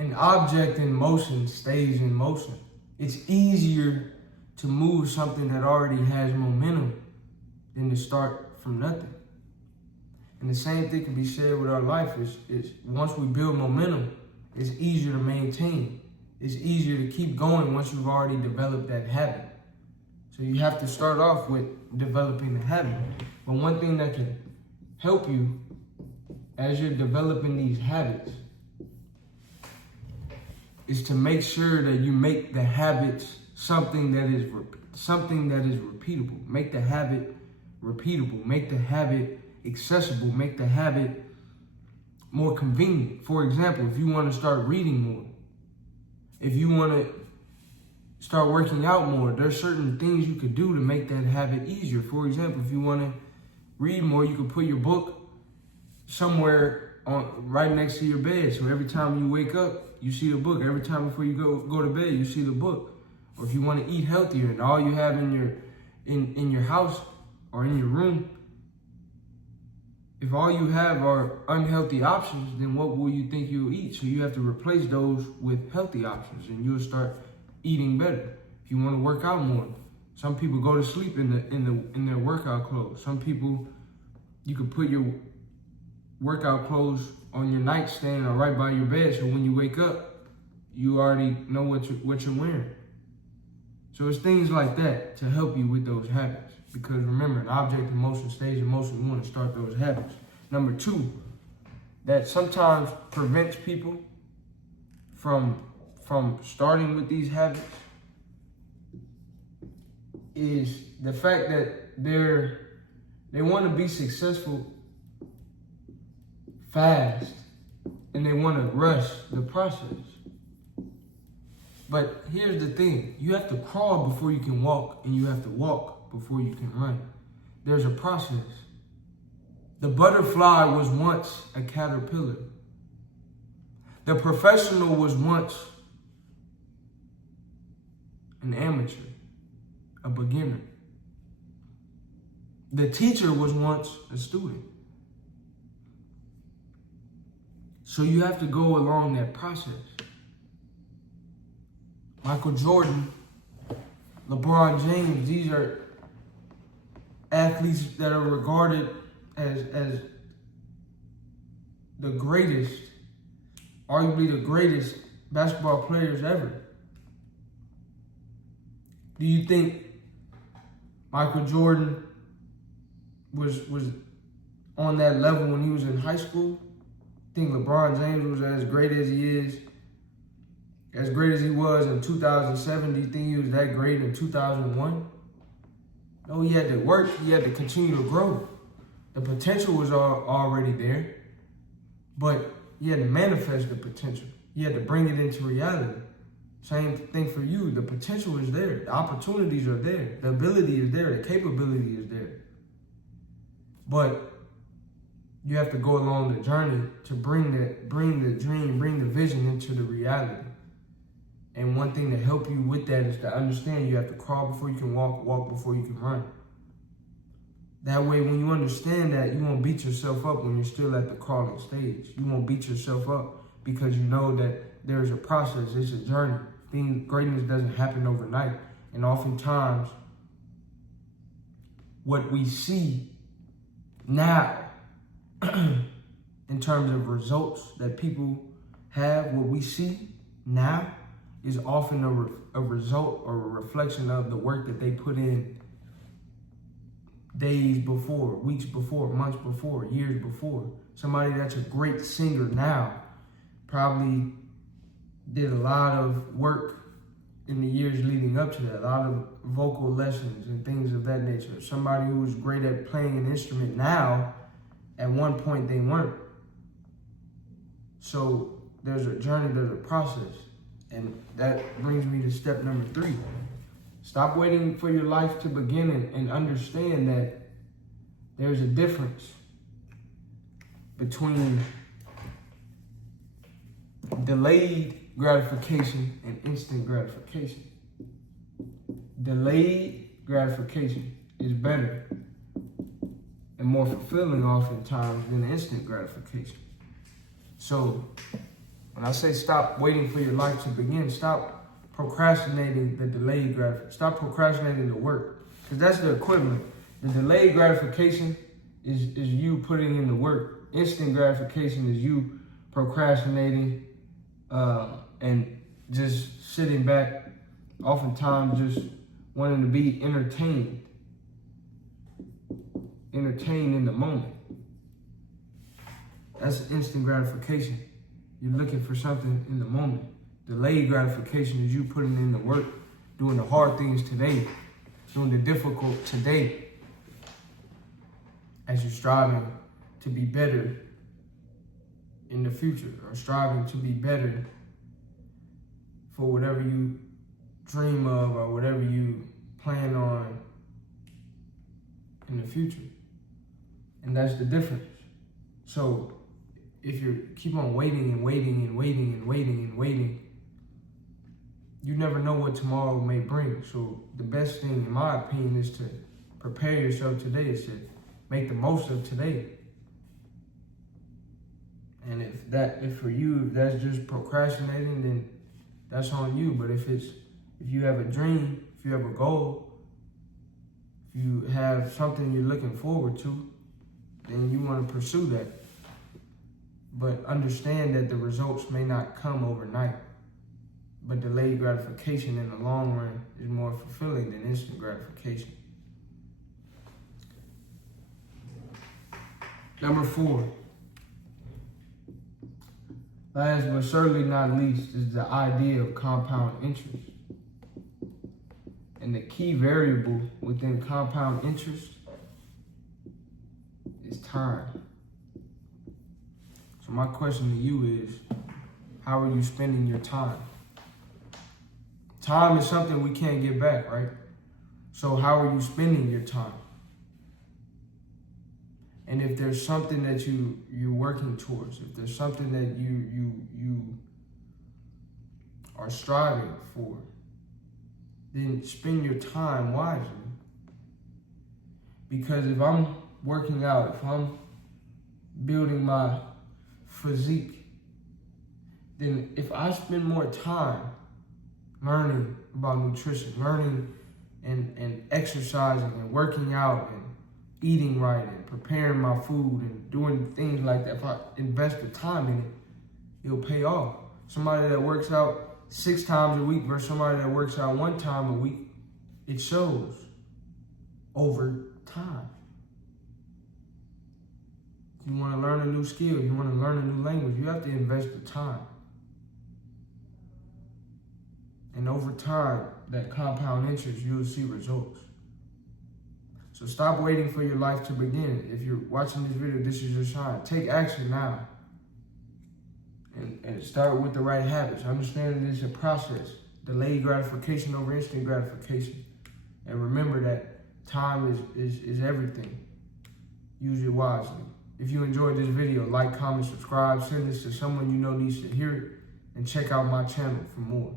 An object in motion stays in motion. It's easier to move something that already has momentum than to start from nothing. And the same thing can be said with our life. Is once we build momentum, it's easier to maintain. It's easier to keep going once you've already developed that habit. So you have to start off with developing the habit. But one thing that can help you as you're developing these habits is to make sure that you make the habits something that is repeatable. Make the habit repeatable. Make the habit accessible. Make the habit more convenient. For example, if you want to start reading more, if you want to start working out more, there's certain things you could do to make that habit easier. For example, if you want to read more, you could put your book somewhere right next to your bed. So every time you wake up, you see the book. Every time before you go to bed, you see the book. Or if you want to eat healthier and all you have in your house or in your room, if all you have are unhealthy options, then what will you think you'll eat? So you have to replace those with healthy options, and you'll start eating better. If you want to work out more, some people go to sleep in their workout clothes. Some people, you could put your workout clothes on your nightstand or right by your bed, so when you wake up, you already know what you're wearing. So it's things like that to help you with those habits. Because remember, an object in motion stays in motion. We want to start those habits. Number two, that sometimes prevents people from starting with these habits is the fact that they want to be successful fast and they want to rush the process. But here's the thing, you have to crawl before you can walk, and you have to walk before you can run. There's a process. The butterfly was once a caterpillar. The professional was once an amateur, a beginner. The teacher was once a student. So you have to go along that process. Michael Jordan, LeBron James, these are athletes that are regarded as the greatest, arguably the greatest basketball players ever. Do you think Michael Jordan was on that level when he was in high school? Think LeBron James was as great as he is, as great as he was in 2007? Do you think he was that great in 2001? No, he had to work. He had to continue to grow. The potential was already there, but he had to manifest the potential. He had to bring it into reality. Same thing for you. The potential is there. The opportunities are there. The ability is there. The capability is there. But you have to go along the journey to bring the dream, bring the vision into the reality. And one thing to help you with that is to understand you have to crawl before you can walk, walk before you can run. That way, when you understand that, you won't beat yourself up when you're still at the crawling stage. You won't beat yourself up because you know that there's a process, it's a journey. Greatness doesn't happen overnight. And oftentimes, what we see now, in terms of results that people have, what we see now is often a result or a reflection of the work that they put in days before, weeks before, months before, years before. Somebody that's a great singer now probably did a lot of work in the years leading up to that, a lot of vocal lessons and things of that nature. Somebody who was great at playing an instrument now, at one point they weren't. So there's a journey, there's a process. And that brings me to step number 3. Stop waiting for your life to begin and understand that there's a difference between delayed gratification and instant gratification. Delayed gratification is better and more fulfilling oftentimes than instant gratification. So When I say stop waiting for your life to begin, stop procrastinating the delayed gratification. Stop procrastinating the work, because that's the equivalent. The delayed gratification is you putting in the work. Instant gratification is you procrastinating and just sitting back, oftentimes just wanting to be entertained in the moment. That's instant gratification. You're looking for something in the moment. Delayed gratification is you putting in the work, doing the hard things today, doing the difficult today, as you're striving to be better in the future, or striving to be better for whatever you dream of or whatever you plan on in the future. And that's the difference. So if you keep on waiting and waiting and waiting and waiting and waiting, you never know what tomorrow may bring. So the best thing, in my opinion, is to prepare yourself today, is to make the most of today. And if for you, if that's just procrastinating, then that's on you. But if you have a dream, if you have a goal, if you have something you're looking forward to, then you want to pursue that. But understand that the results may not come overnight. But delayed gratification in the long run is more fulfilling than instant gratification. Number 4. Last but certainly not least is the idea of compound interest. And the key variable within compound interest is time. So my question to you is, how are you spending your time? Time is something we can't get back, right? So how are you spending your time? And if there's something that you're working towards, if there's something that you are striving for, then spend your time wisely. Because if I'm working out, if I'm building my physique, then if I spend more time learning about nutrition, learning and exercising and working out and eating right and preparing my food and doing things like that, if I invest the time in it, it'll pay off. Somebody that works out 6 times a week versus somebody that works out 1 time a week, it shows over time. You want to learn a new skill, you want to learn a new language, you have to invest the time. And over time, that compound interest, you'll see results. So stop waiting for your life to begin. If you're watching this video, this is your sign. Take action now. And start with the right habits. Understand that it's a process. Delayed gratification over instant gratification. And remember that time is everything. Use it wisely. If you enjoyed this video, like, comment, subscribe, send this to someone you know needs to hear it, and check out my channel for more.